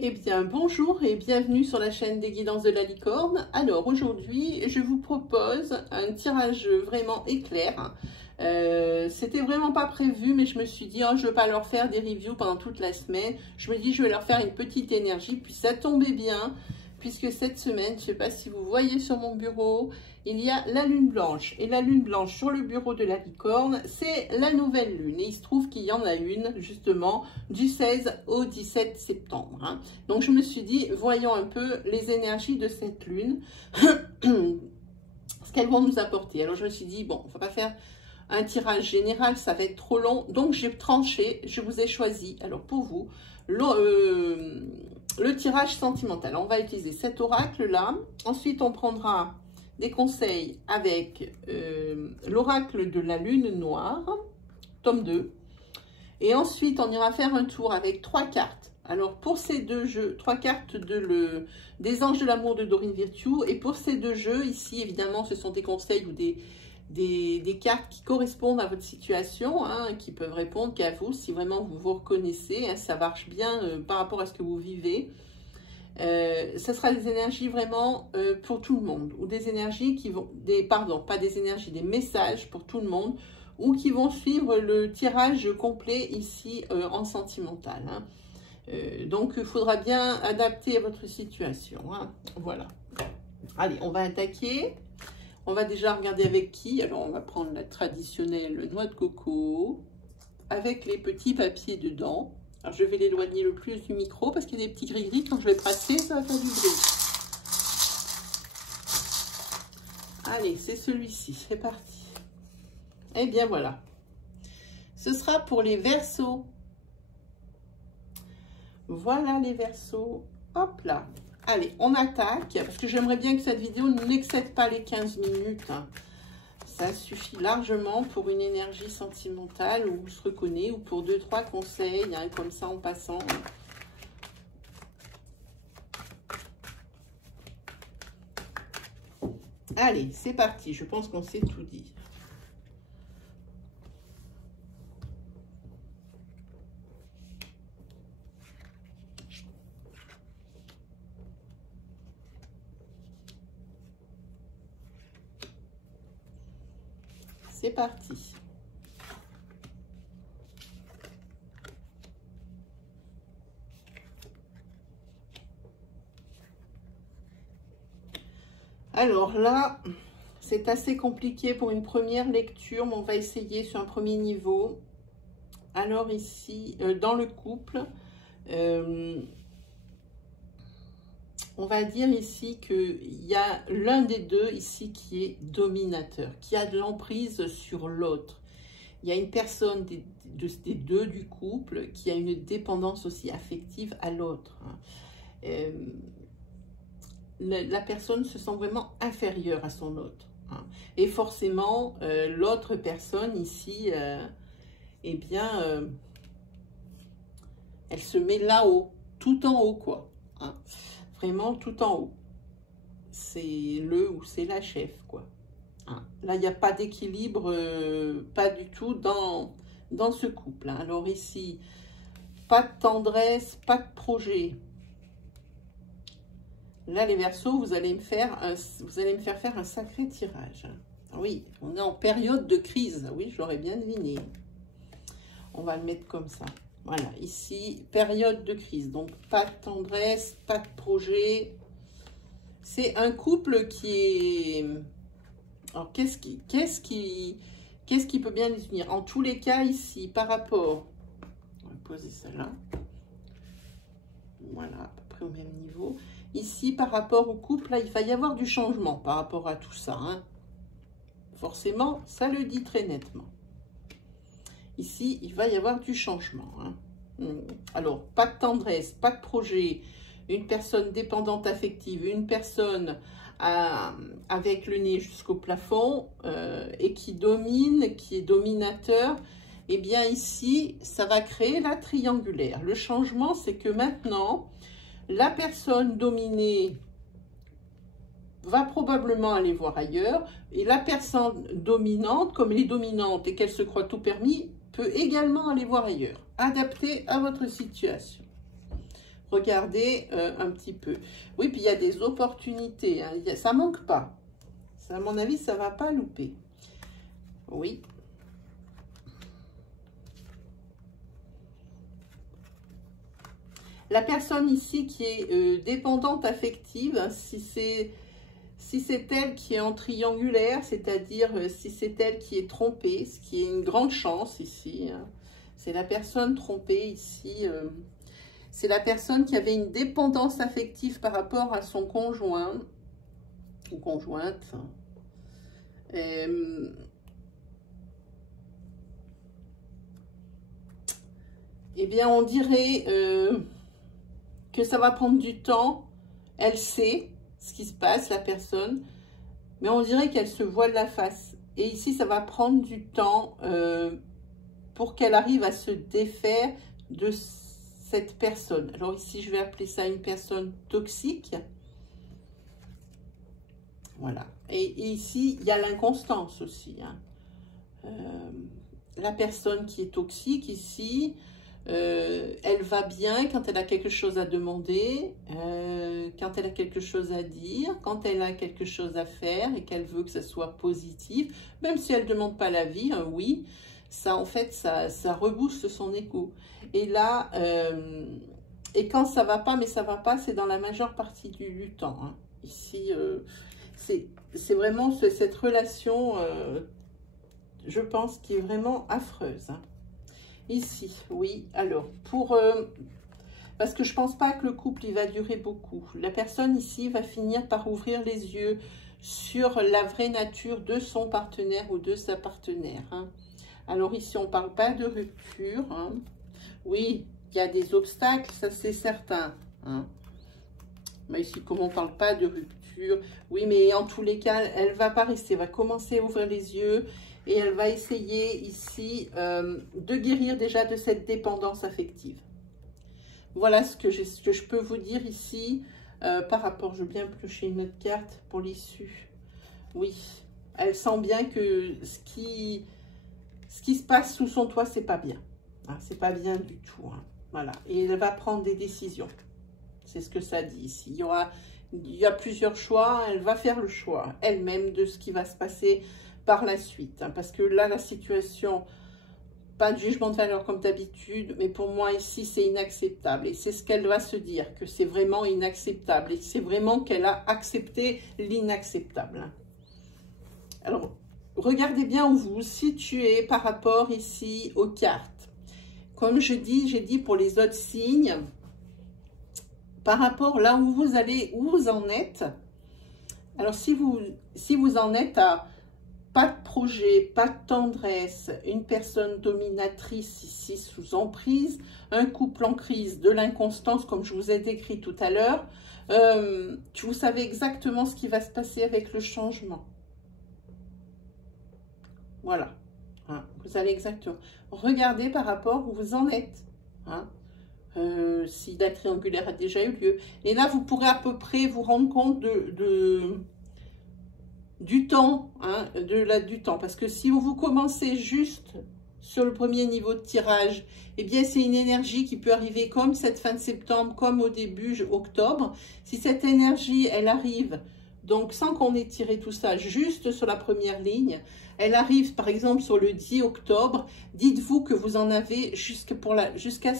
Eh bien, bonjour et bienvenue sur la chaîne des guidances de la licorne. Alors, aujourd'hui, je vous propose un tirage vraiment éclair. C'était vraiment pas prévu, mais je me suis dit, oh, je ne veux pas leur faire des reviews pendant toute la semaine. Je me dis, je vais leur faire une petite énergie, puis ça tombait bien, puisque cette semaine, je ne sais pas si vous voyez sur mon bureau, il y a la lune blanche. Et la lune blanche sur le bureau de la licorne, c'est la nouvelle lune. Et il se trouve qu'il y en a une, justement, du 16 au 17 septembre. Hein. Donc, je me suis dit, voyons un peu les énergies de cette lune, ce qu'elles vont nous apporter. Alors, je me suis dit, bon, on ne va pas faire un tirage général, ça va être trop long. Donc, j'ai tranché, je vous ai choisi, alors pour vous, le tirage sentimental. On va utiliser cet oracle-là. Ensuite, on prendra des conseils avec l'oracle de la lune noire, tome 2. Et ensuite, on ira faire un tour avec 3 cartes. Alors, pour ces deux jeux, 3 cartes des anges de l'amour de Dorine Virtue. Et pour ces deux jeux, ici, évidemment, ce sont des conseils ou des cartes qui correspondent à votre situation, hein, qui peuvent répondre qu'à vous, si vraiment vous vous reconnaissez, hein, ça marche bien par rapport à ce que vous vivez. Ça sera des énergies vraiment pour tout le monde, ou des énergies qui vont, pas des énergies, des messages pour tout le monde, ou qui vont suivre le tirage complet ici en sentimental. Hein. Donc, il faudra bien adapter à votre situation. Hein. Voilà. Allez, on va attaquer. On va déjà regarder avec qui. Alors, on va prendre la traditionnelle noix de coco avec les petits papiers dedans. Alors, je vais l'éloigner le plus du micro parce qu'il y a des petits gris-gris. Quand je vais passer, ça va faire du bruit. Allez, c'est celui-ci. C'est parti. Eh bien, voilà. Ce sera pour les Verseaux. Voilà les Verseaux. Hop là. Allez, on attaque, parce que j'aimerais bien que cette vidéo n'excède pas les 15 minutes. Ça suffit largement pour une énergie sentimentale où on se reconnaît, ou pour 2-3 conseils, hein, comme ça en passant. Allez, c'est parti, je pense qu'on s'est tout dit. C'est parti. Alors là, c'est assez compliqué pour une première lecture, mais on va essayer sur un premier niveau. Alors ici, dans le couple, on va dire ici qu'il y a l'un des deux ici qui est dominateur, qui a de l'emprise sur l'autre. Il y a une personne des deux du couple qui a une dépendance aussi affective à l'autre. La personne se sent vraiment inférieure à son autre. Et forcément, l'autre personne ici, eh bien, elle se met là-haut, tout en haut, quoi. Vraiment tout en haut. C'est le ou c'est la chef, quoi. Là, il n'y a pas d'équilibre, pas du tout dans ce couple. Alors ici, pas de tendresse, pas de projet. Là, les Verseaux, vous allez me faire faire un sacré tirage. Oui, on est en période de crise. Oui, je l'aurais bien deviné. On va le mettre comme ça. Voilà, ici, période de crise. Donc, pas de tendresse, pas de projet. C'est un couple qui est... Alors, qu'est-ce qui peut bien les unir? En tous les cas, ici, par rapport... On va poser ça là. Voilà, à peu près au même niveau. Ici, par rapport au couple, là, il va y avoir du changement par rapport à tout ça. Hein. Forcément, ça le dit très nettement. Ici, il va y avoir du changement. Hein. Alors, pas de tendresse, pas de projet, une personne dépendante affective, une personne avec le nez jusqu'au plafond et qui domine, qui est dominateur. Eh bien, ici, ça va créer la triangulaire. Le changement, c'est que maintenant, la personne dominée va probablement aller voir ailleurs et la personne dominante, comme elle est dominante et qu'elle se croit tout permis, peut également aller voir ailleurs, adapté à votre situation. regardez un petit peu. Oui, puis il y a des opportunités, hein. Ça manque pas. Ça, à mon avis, ça va pas louper. Oui. La personne ici qui est dépendante affective, hein, si c'est elle qui est en triangulaire, c'est-à-dire si c'est elle qui est trompée, ce qui est une grande chance ici, hein. C'est la personne trompée ici. C'est la personne qui avait une dépendance affective par rapport à son conjoint ou conjointe. Eh bien, on dirait que ça va prendre du temps. Elle sait ce qui se passe, la personne, mais on dirait qu'elle se voile la face. Et ici, ça va prendre du temps pour qu'elle arrive à se défaire de cette personne. Alors ici, je vais appeler ça une personne toxique. Voilà. Et ici, il y a l'inconstance aussi, hein. La personne qui est toxique ici, elle va bien quand elle a quelque chose à demander, quand elle a quelque chose à dire, quand elle a quelque chose à faire et qu'elle veut que ça soit positif, même si elle ne demande pas l'avis, hein, oui, ça en fait, ça rebooste son écho. Et là, et quand ça va pas, mais ça va pas, c'est dans la majeure partie du temps, hein. Ici, c'est vraiment cette relation, je pense, qui est vraiment affreuse, hein. Ici, oui. Alors, parce que je pense pas que le couple, il va durer beaucoup. La personne ici va finir par ouvrir les yeux sur la vraie nature de son partenaire ou de sa partenaire, hein. Alors ici, on parle pas de rupture, hein. Oui, il y a des obstacles, ça c'est certain, hein. Mais ici, comme on parle pas de rupture, oui, mais en tous les cas, elle va pas rester, elle va commencer à ouvrir les yeux. Et elle va essayer ici de guérir déjà de cette dépendance affective. Voilà ce que je peux vous dire ici par rapport. Je veux bien piocher une autre carte pour l'issue. Oui, elle sent bien que ce qui se passe sous son toit, c'est pas bien. Hein, c'est pas bien du tout, hein. Voilà. Et elle va prendre des décisions. C'est ce que ça dit ici. Il y a plusieurs choix. Elle va faire le choix elle-même de ce qui va se passer par la suite, hein, parce que là, la situation, pas de jugement de valeur comme d'habitude, mais pour moi, ici, c'est inacceptable. Et c'est ce qu'elle doit se dire, que c'est vraiment inacceptable. Et c'est vraiment qu'elle a accepté l'inacceptable, hein. Alors, regardez bien où vous vous situez par rapport ici aux cartes. Comme j'ai dit pour les autres signes, par rapport là où vous allez, où vous en êtes. Alors, si vous en êtes à pas de projet, pas de tendresse, une personne dominatrice ici sous emprise, un couple en crise, de l'inconstance comme je vous ai décrit tout à l'heure, vous savez exactement ce qui va se passer avec le changement. Voilà, hein, vous allez exactement. Regardez par rapport où vous en êtes, hein, si la triangulaire a déjà eu lieu. Et là, vous pourrez à peu près vous rendre compte du temps, hein, du temps. Parce que si vous commencez juste sur le premier niveau de tirage, eh bien, c'est une énergie qui peut arriver comme cette fin de septembre, comme au début octobre. Si cette énergie, elle arrive, donc sans qu'on ait tiré tout ça, juste sur la première ligne, elle arrive par exemple sur le 10 octobre, dites-vous que vous en avez jusqu'à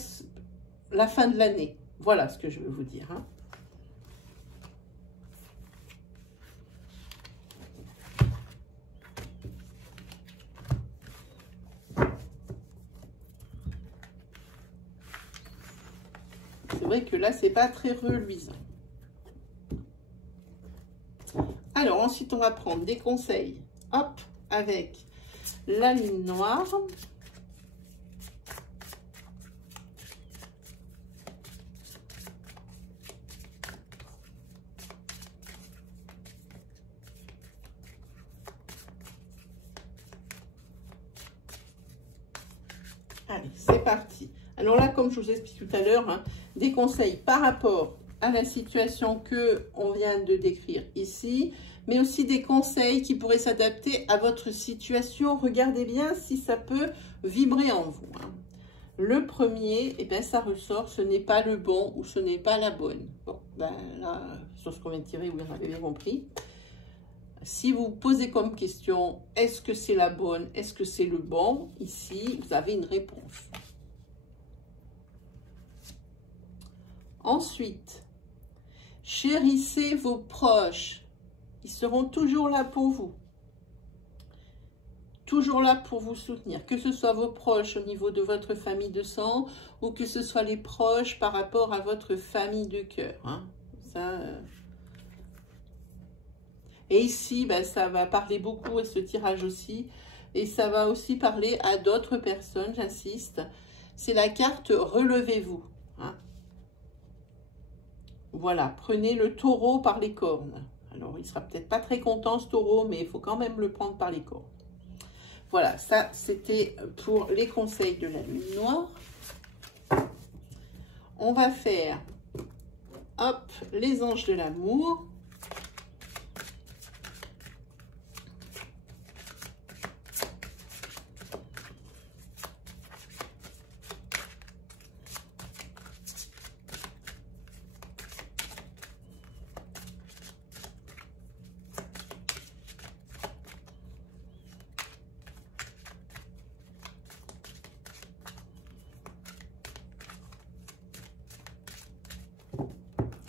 la fin de l'année. Voilà ce que je veux vous dire, hein. C'est vrai que là, c'est pas très reluisant. Alors, ensuite, on va prendre des conseils. Hop, avec la lune noire. Allez, c'est parti. Alors là, comme je vous explique tout à l'heure, hein, des conseils par rapport à la situation que on vient de décrire ici, mais aussi des conseils qui pourraient s'adapter à votre situation. Regardez bien si ça peut vibrer en vous, hein. Le premier, eh ben, ça ressort, ce n'est pas le bon ou ce n'est pas la bonne. Bon, ben là, sur ce qu'on vient de tirer, vous avez bien compris. Si vous posez comme question, est-ce que c'est la bonne, est-ce que c'est le bon? Ici, vous avez une réponse. Ensuite, chérissez vos proches. Ils seront toujours là pour vous. Toujours là pour vous soutenir. Que ce soit vos proches au niveau de votre famille de sang ou que ce soit les proches par rapport à votre famille de cœur. Hein. Ça... Et ici, ben, ça va parler beaucoup à ce tirage aussi. Et ça va aussi parler à d'autres personnes, j'insiste. C'est la carte « Relevez-vous hein ». Voilà, prenez le taureau par les cornes. Alors, il sera peut-être pas très content, ce taureau, mais il faut quand même le prendre par les cornes. Voilà, ça, c'était pour les conseils de la lune noire. On va faire, hop, les anges de l'amour.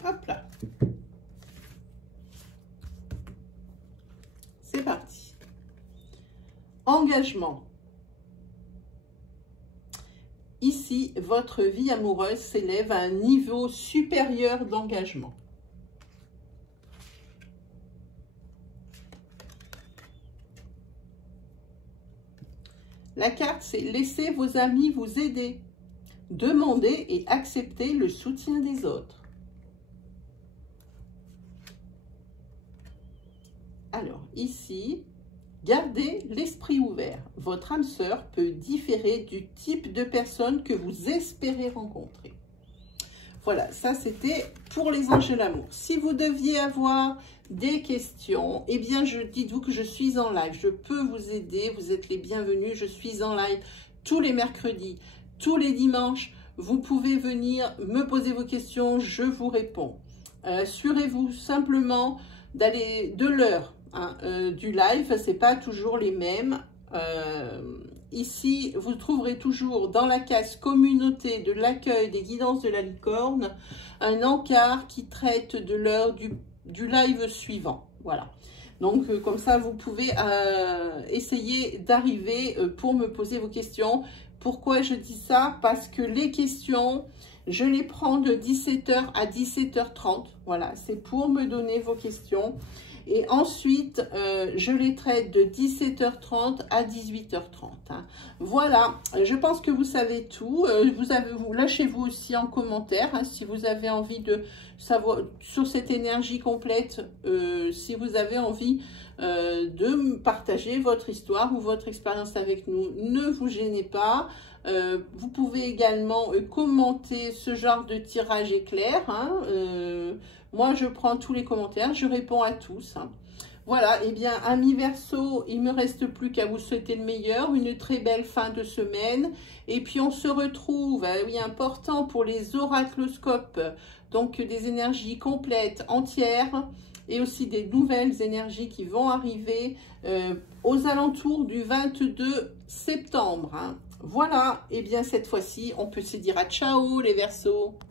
Hop là. C'est parti. Engagement. Ici, votre vie amoureuse s'élève à un niveau supérieur d'engagement. La carte, c'est laissez vos amis vous aider. Demandez et acceptez le soutien des autres. Alors, ici, gardez l'esprit ouvert. Votre âme sœur peut différer du type de personne que vous espérez rencontrer. Voilà, ça c'était pour les anges de l'amour. Si vous deviez avoir des questions, eh bien, dites-vous que je suis en live. Je peux vous aider, vous êtes les bienvenus. Je suis en live tous les mercredis, tous les dimanches. Vous pouvez venir me poser vos questions, je vous réponds. Assurez-vous simplement d'aller de l'heure. Hein, du live, c'est pas toujours les mêmes. Ici, vous trouverez toujours dans la case communauté de l'accueil des guidances de la licorne un encart qui traite de l'heure du live suivant. Voilà. Donc, comme ça, vous pouvez essayer d'arriver pour me poser vos questions. Pourquoi je dis ça? Parce que les questions, je les prends de 17h à 17h30. Voilà, c'est pour me donner vos questions. Et ensuite, je les traite de 17h30 à 18h30. Hein. Voilà, je pense que vous savez tout. Lâchez-vous aussi en commentaire hein, si vous avez envie de savoir sur cette énergie complète, si vous avez envie de partager votre histoire ou votre expérience avec nous. Ne vous gênez pas. Vous pouvez également commenter ce genre de tirage éclair. Hein, moi, je prends tous les commentaires, je réponds à tous. Hein. Voilà, eh bien, amis Verseau, il ne me reste plus qu'à vous souhaiter le meilleur, une très belle fin de semaine. Et puis, on se retrouve, oui, important pour les oracloscopes, donc des énergies complètes, entières, et aussi des nouvelles énergies qui vont arriver aux alentours du 22 septembre. Hein. Voilà, et bien cette fois-ci, on peut se dire à ciao les Verseaux.